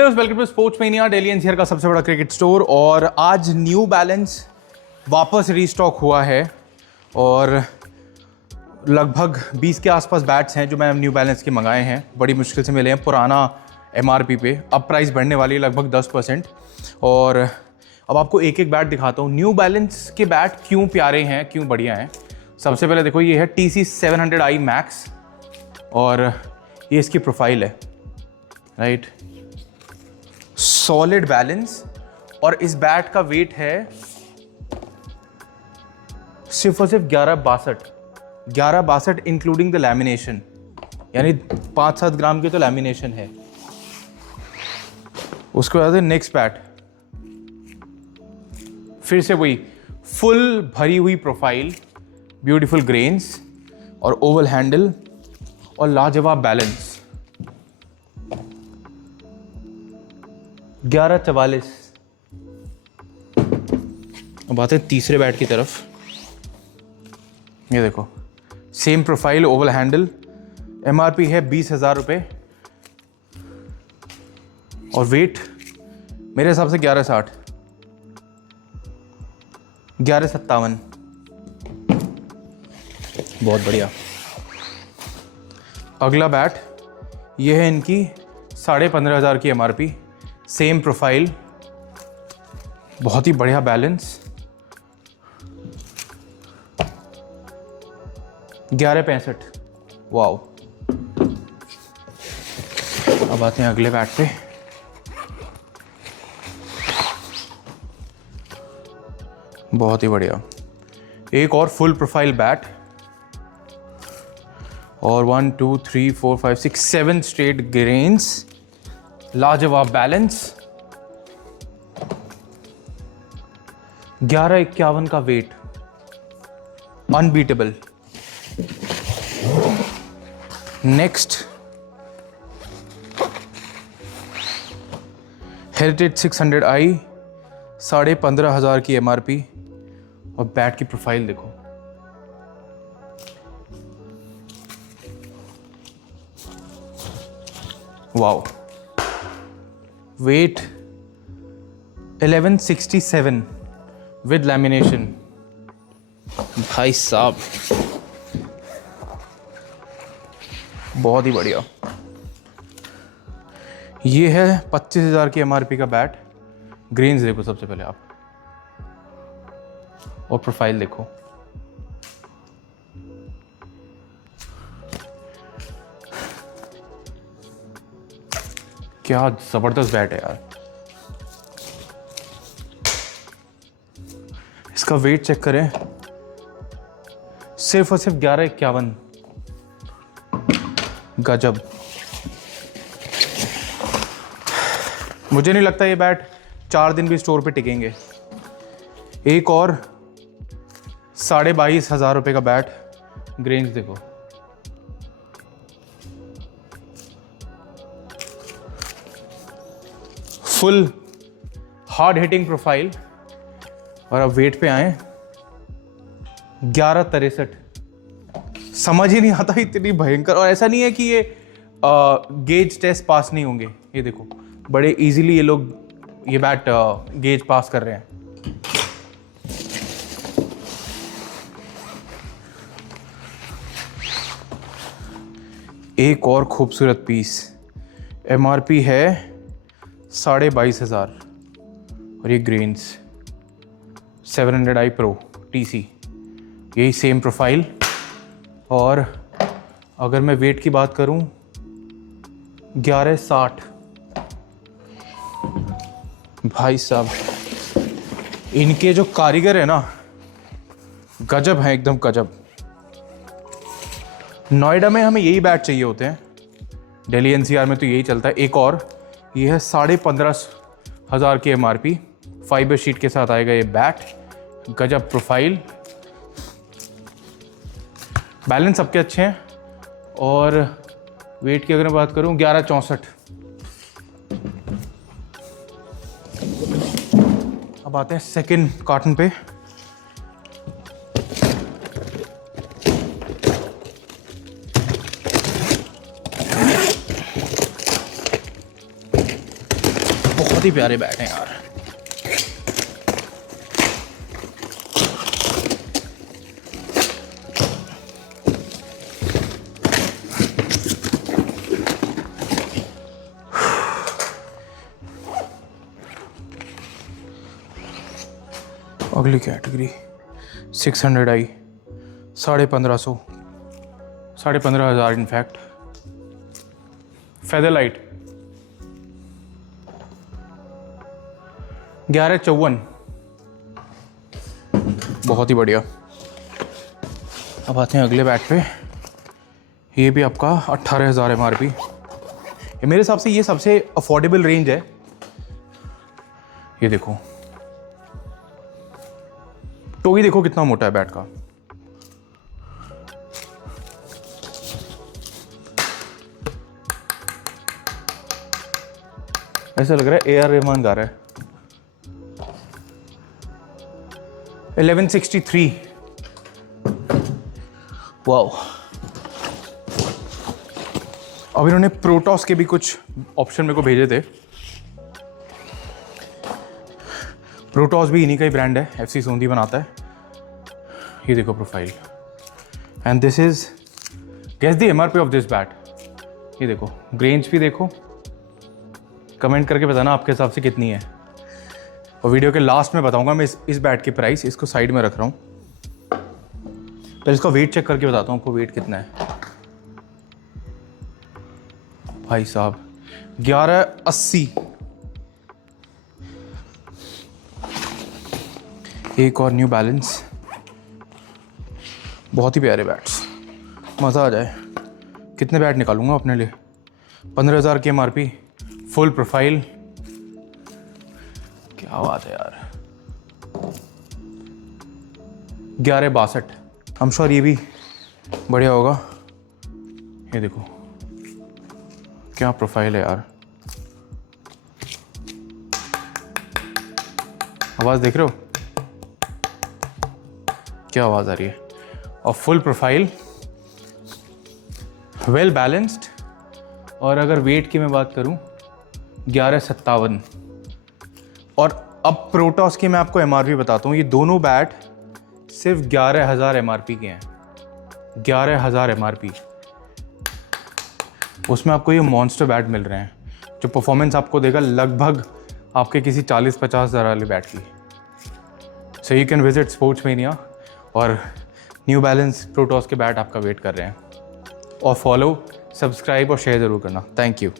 Cricketers welcome to sports mania, Delhi NCR का सबसे बड़ा क्रिकेट स्टोर। और आज न्यू बैलेंस वापस रीस्टॉक हुआ है और लगभग 20 के आसपास बैट्स हैं जो मैं न्यू बैलेंस के मंगाए हैं। बड़ी मुश्किल से मिले हैं पुराना एमआरपी पे। अब प्राइस बढ़ने वाली है लगभग 10%। और अब आपको एक एक बैट दिखाता हूँ। न्यू बैलेंस के बैट क्यों प्यारे हैं, क्यों बढ़िया हैं। सबसे पहले देखो, ये है TC 700i मैक्स और ये इसकी प्रोफाइल है, राइट। सॉलिड बैलेंस और इस बैट का वेट है सिर्फ और सिर्फ 1162 इंक्लूडिंग द लैमिनेशन, यानी 5-7 ग्राम की तो लैमिनेशन है। उसके बाद नेक्स्ट बैट, फिर से वही फुल भरी हुई प्रोफाइल, ब्यूटीफुल ग्रेन्स और ओवल हैंडल और लाजवाब बैलेंस। 1144। अब आते हैं तीसरे बैट की तरफ। ये देखो, same profile, Oval handle, MRP है 20,000 रुपये और वेट मेरे हिसाब से 1160, 1157। बहुत बढ़िया। अगला बैट, ये है इनकी 15,500 की MRP, सेम प्रोफाइल, बहुत ही बढ़िया बैलेंस, 1165। वाओ। अब आते हैं अगले बैट पे। बहुत ही बढ़िया, एक और फुल प्रोफाइल बैट और 1 2 3 4 5 6 7 स्ट्रेट ग्रेन्स, लाजवाब बैलेंस, 1151 का wait, unbeatable. Next, heritage 600i, 15,500 की MRP और बैट की प्रोफाइल देखो। वाओ। Weight 1167 with lamination. भाई साहब, बहुत ही बढ़िया। ये है 25,000 की MRP का बैट। ग्रेन्स देखो सबसे पहले आप, और प्रोफाइल देखो। क्या जबरदस्त बैट है यार। इसका वेट चेक करें, सिर्फ और सिर्फ 1151। गजब। मुझे नहीं लगता ये बैट 4 दिन भी स्टोर पे टिकेंगे। एक और 22,500 रुपये का बैट, ग्रेन्स देखो। Full hard hitting profile. और अब वेट पे आए, 1163। समझ ही नहीं आता, इतनी भयंकर। और ऐसा नहीं है कि ये गेज टेस्ट पास नहीं होंगे। ये देखो, बड़े इजीली ये लोग ये बैट गेज पास कर रहे हैं। एक और खूबसूरत पीस, MRP है 22,500 और ये ग्रेन्स 700i Pro TC, यही सेम प्रोफाइल। और अगर मैं वेट की बात करूं, 1160। भाई साहब, इनके जो कारीगर है ना, गजब है, एकदम गजब। नोएडा में हमें यही बैट चाहिए होते हैं, दिल्ली NCR में तो यही चलता है। एक और, ये है 15,500 की MRP, फाइबर शीट के साथ आएगा ये बैट। गजब प्रोफाइल, बैलेंस सबके अच्छे हैं। और वेट की अगर मैं बात करूं, 1164। अब आते हैं सेकंड कार्टन पे। बहुत ही प्यारे बैट हैं यार। अगली कैटेगरी 600 आई, 1550, 15,500 इनफैक्ट। फेदरलाइट 1154, बहुत ही बढ़िया। अब आते हैं अगले बैट पे। ये भी आपका 18,000 MRP। ये मेरे हिसाब से ये सबसे अफोर्डेबल रेंज है। ये देखो, टोगी देखो कितना मोटा है बैट का। ऐसा लग रहा है AR रहमान गा रहा है। 1163, वाओ। अब इन्होंने प्रोटॉस के भी कुछ ऑप्शन मेरे को भेजे थे। प्रोटॉस भी इन्हीं का ही ब्रांड है, FC सोंदी बनाता है। ये देखो profile, and this is, guess the MRP of this bat. ये देखो रेंज भी देखो, कमेंट करके बताना आपके हिसाब से कितनी है। और वीडियो के लास्ट में बताऊंगा मैं इस बैट की प्राइस। इसको साइड में रख रहा हूँ, पहले इसका वेट चेक करके बताता हूँ आपको वेट कितना है। भाई साहब 1180। एक और न्यू बैलेंस, बहुत ही प्यारे बैट्स, मज़ा आ जाए। कितने बैट निकालूंगा अपने लिए? 15,000 की MRP, फुल प्रोफाइल, क्या बात है यार। 1162, आई एम श्योर ये भी बढ़िया होगा। ये देखो क्या प्रोफाइल है यार, आवाज़ देख रहे हो क्या आवाज़ आ रही है। और फुल प्रोफाइल, वेल बैलेंस्ड। और अगर वेट की मैं बात करूं 1157। और अब प्रोटॉस की मैं आपको MRP बताता हूं। ये दोनों बैट सिर्फ 11,000 MRP के हैं। 11,000 MRP, उसमें आपको ये मॉन्स्टर बैट मिल रहे हैं जो परफॉर्मेंस आपको देगा लगभग आपके किसी 40-50 हज़ार वाले बैट की। सो यू कैन विजिट स्पोर्ट्समेनिया और न्यू बैलेंस प्रोटॉस के बैट आपका वेट कर रहे हैं। और फॉलो, सब्सक्राइब और शेयर ज़रूर करना। Thank you.